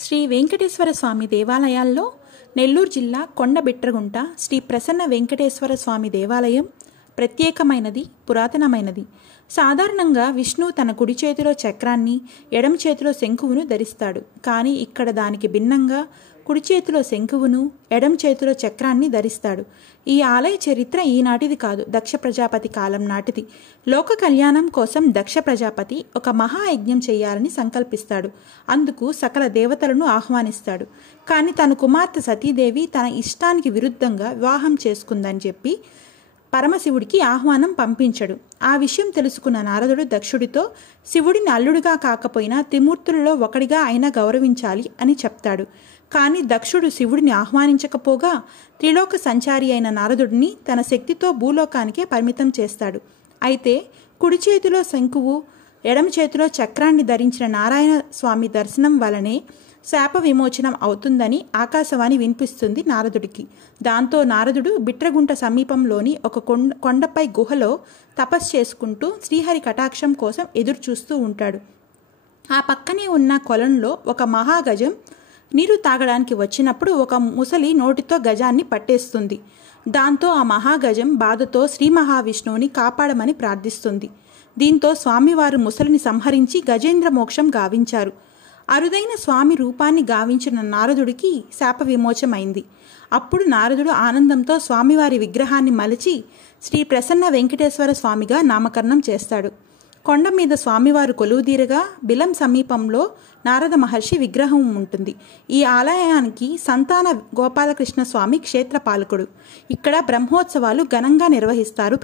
శ్రీ వెంకటేశ్వర స్వామి దేవాలయాల్లో నెల్లూరు జిల్లా కొండబిట్రగుంట శ్రీ ప్రసన్న వెంకటేశ్వర స్వామి దేవాలయం ప్రత్యేకమైనది, పురాతనమైనది. సాధారణంగా విష్ణు తన కుడి చేతిలో చక్రాన్ని, ఎడమ చేతిలో శంకువును ధరిస్తాడు. కానీ ఇక్కడ దానికి భిన్నంగా కుడి చేతిలో శంకువును, ఎడమ చేతిలో చక్రాన్ని ధరిస్తాడు. ఈ ఆలయ చరిత్ర ఈనాటిది కాదు, దక్ష ప్రజాపతి కాలం నాటిది. లోక కళ్యాణం కోసం దక్ష ప్రజాపతి ఒక మహాయజ్ఞం చేయాలని సంకల్పిస్తాడు. అందుకు సకల దేవతలను ఆహ్వానిస్తాడు. కానీ తన కుమార్తె సతీదేవి తన ఇష్టానికి విరుద్ధంగా వివాహం చేసుకుందని చెప్పి పరమశివుడికి ఆహ్వానం పంపించడు. ఆ విషయం తెలుసుకున్న నారదుడు దక్షుడితో శివుడిని అల్లుడిగా కాకపోయినా త్రిమూర్తులలో ఒకడిగా అయినా గౌరవించాలి అని చెప్తాడు. కానీ దక్షుడు శివుడిని ఆహ్వానించకపోగా త్రిలోక సంచారి అయిన నారదుడిని తన శక్తితో భూలోకానికే పరిమితం చేస్తాడు. అయితే కుడి చేతిలో శంకువు, ఎడమ చేతిలో చక్రాన్ని ధరించిన నారాయణ స్వామి దర్శనం వలనే శాప విమోచనం అవుతుందని ఆకాశవాణి వినిపిస్తుంది నారదుడికి. దాంతో నారదుడు బిట్రగుంట సమీపంలోని ఒక కొండపై గుహలో తపస్సు చేసుకుంటూ శ్రీహరి కటాక్షం కోసం ఎదురు చూస్తూ ఉంటాడు. ఆ పక్కనే ఉన్న కొలంలో ఒక మహాగజం నీరు తాగడానికి వచ్చినప్పుడు ఒక ముసలి నోటితో గజాన్ని పట్టేస్తుంది. దాంతో ఆ మహాగజం బాధతో శ్రీ మహావిష్ణువుని కాపాడమని ప్రార్థిస్తుంది. దీంతో స్వామివారు ముసలిని సంహరించి గజేంద్ర మోక్షం గావించారు. అరుదైన స్వామి రూపాన్ని గావించిన నారదుడికి శాప విమోచమైంది. అప్పుడు నారదుడు ఆనందంతో స్వామివారి విగ్రహాన్ని మలిచి శ్రీ ప్రసన్న వెంకటేశ్వర స్వామిగా నామకరణం చేస్తాడు. కొండ మీద స్వామివారు కొలువుదీరగా బిలం సమీపంలో నారద మహర్షి విగ్రహం ఉంటుంది. ఈ ఆలయానికి సంతాన గోపాలకృష్ణ స్వామి క్షేత్రపాలకుడు. ఇక్కడ బ్రహ్మోత్సవాలు ఘనంగా నిర్వహిస్తారు.